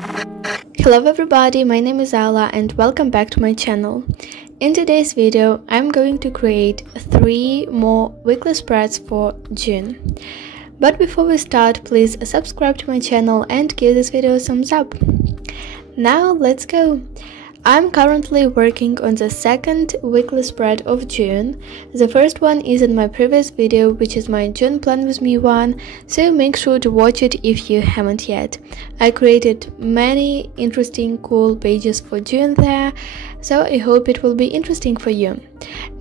Hello everybody, my name is Ala and welcome back to my channel. In today's video, I'm going to create 3 more weekly spreads for June. But before we start, please subscribe to my channel and give this video a thumbs up. Now let's go! I'm currently working on the second weekly spread of June. The first one is in my previous video, which is my June Plan With Me one, so make sure to watch it if you haven't yet. I created many interesting cool pages for June there, so I hope it will be interesting for you.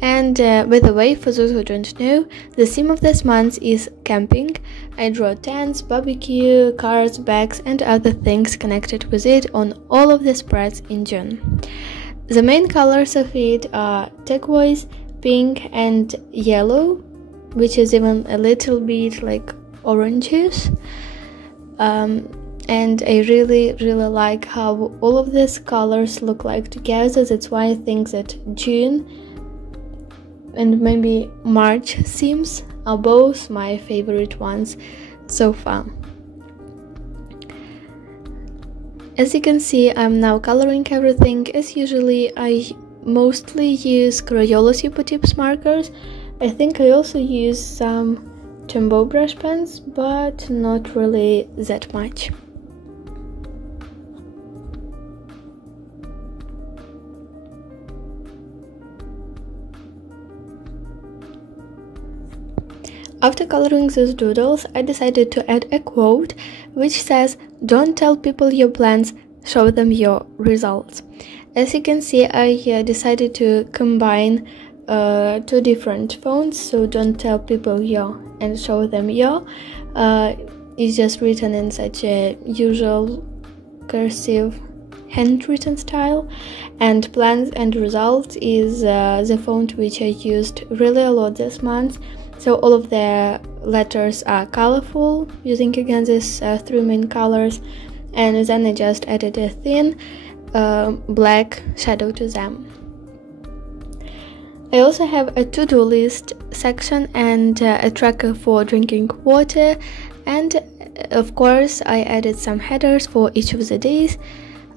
And by the way, for those who don't know, the theme of this month is camping. I draw tents, barbecue, cars, bags and other things connected with it on all of the spreads in June. The main colors of it are turquoise, pink and yellow, which is even a little bit like oranges. And I really like how all of these colors look like together. That's why I think that June and maybe March themes are both my favorite ones so far. As you can see, I'm now coloring everything. As usually, I mostly use Crayola supertips markers. I think I also use some Tombow brush pens, but not really that much. After coloring those doodles, I decided to add a quote which says, "Don't tell people your plans, show them your results." As you can see, I decided to combine 2 different fonts, so "Don't tell people your" and "show them your" is just written in such a usual cursive handwritten style, and "plans and results" is the font which I used really a lot this month. So all of the letters are colorful, using again these 3 main colors, and then I just added a thin black shadow to them. I also have a to-do list section and a tracker for drinking water, and of course I added some headers for each of the days.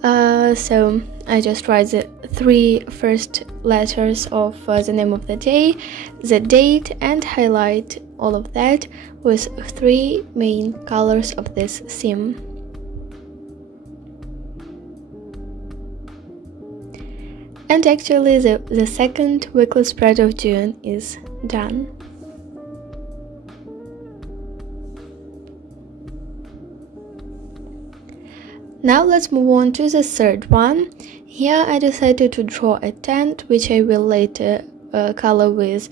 So I just write the 3 first letters of the name of the day, the date, and highlight all of that with 3 main colors of this theme. And actually the second weekly spread of June is done. Now let's move on to the third one. Here I decided to draw a tent, which I will later color with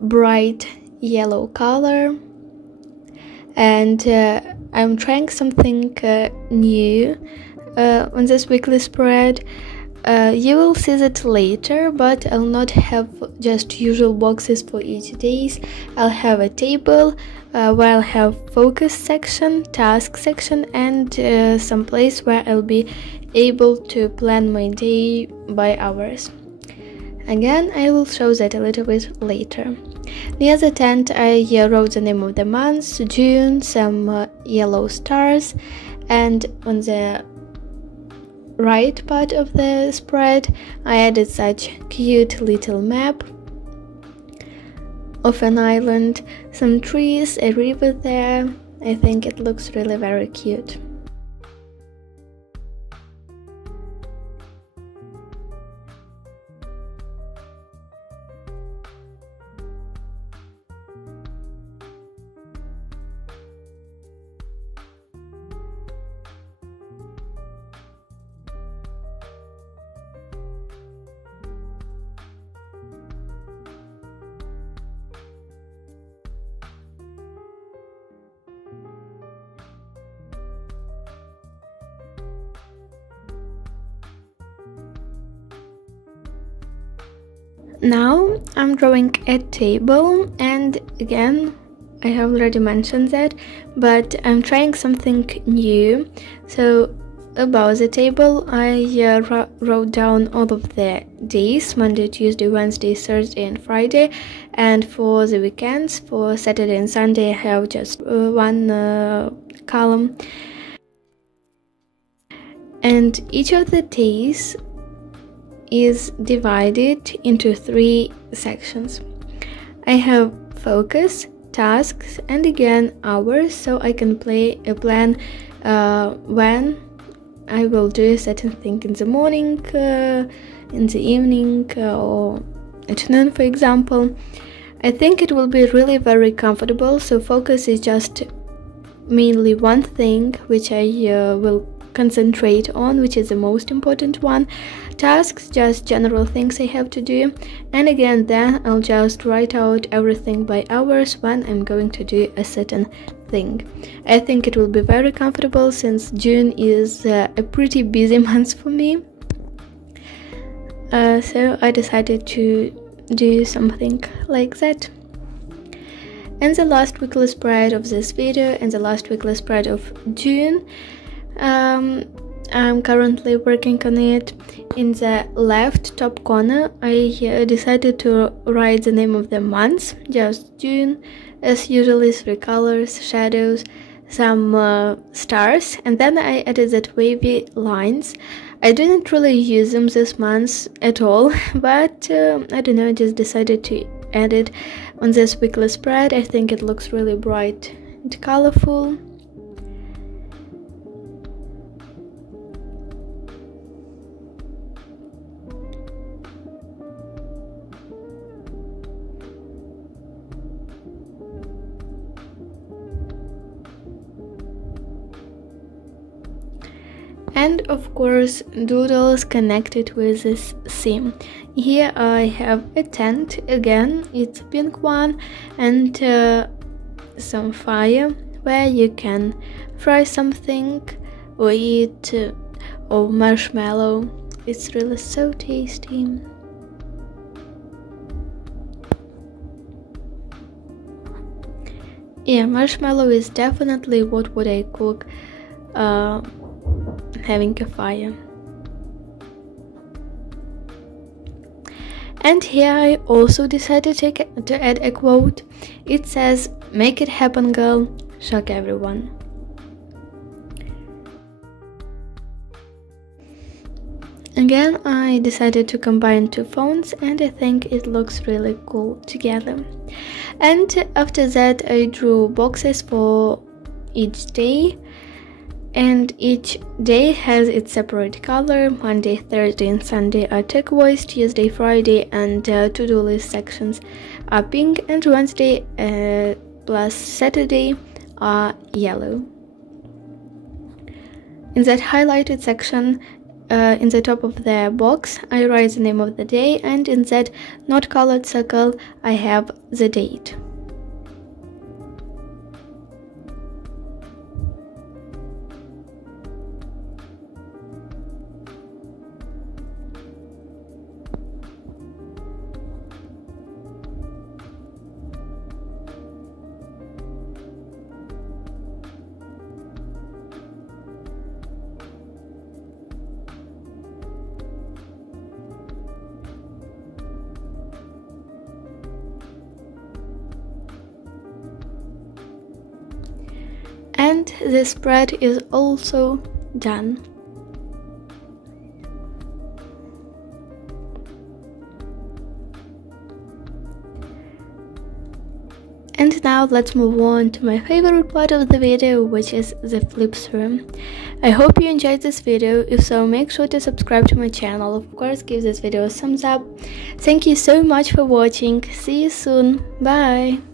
bright yellow color. And I'm trying something new on this weekly spread. You will see that later, but I'll not have just usual boxes for each days. I'll have a table where I'll have focus section, task section, and some place where I'll be able to plan my day by hours. Again, I will show that a little bit later. Near the tent, I wrote the name of the month, June, some yellow stars, and on the right part of the spread I added such cute little map of an island, some trees, a river there. I think it looks really very cute. Now I'm drawing a table, and again I have already mentioned that, but I'm trying something new. So about the table, I wrote down all of the days: Monday, Tuesday, Wednesday, Thursday and Friday, and for the weekends, for Saturday and Sunday, I have just one column. and each of the days is divided into 3 sections. I have focus, tasks, and again hours, so I can plan when I will do a certain thing in the morning, in the evening, or afternoon, for example. I think it will be really very comfortable. So focus is just mainly one thing which I will concentrate on, which is the most important one. Tasks, just general things I have to do, and again then I'll just write out everything by hours when I'm going to do a certain thing. I think it will be very comfortable since June is a pretty busy month for me, so I decided to do something like that. And the last weekly spread of this video and the last weekly spread of June, I'm currently working on it. In the left top corner I decided to write the name of the month, just June, as usually 3 colors, shadows, some stars, and then I added that wavy lines. I didn't really use them this month at all, but I don't know, I just decided to add it on this weekly spread. I think it looks really bright and colorful. And of course doodles connected with this theme. Here I have a tent, again it's a pink one, and some fire where you can fry something or eat, or marshmallow. It's really so tasty. Yeah, marshmallow is definitely what would I cook having a fire. And here I also decided to add a quote. It says, "Make it happen, girl, shock everyone." Again, I decided to combine 2 fonts, and I think it looks really cool together. And after that I drew boxes for each day, and each day has its separate color. Monday, Thursday, and Sunday are turquoise, Tuesday, Friday, and to-do list sections are pink, and Wednesday plus Saturday are yellow. In that highlighted section, in the top of the box, I write the name of the day, and in that not colored circle I have the date. And the spread is also done. And now let's move on to my favorite part of the video, which is the flip through. I hope you enjoyed this video. If so, make sure to subscribe to my channel. Of course, give this video a thumbs up. Thank you so much for watching. See you soon. Bye.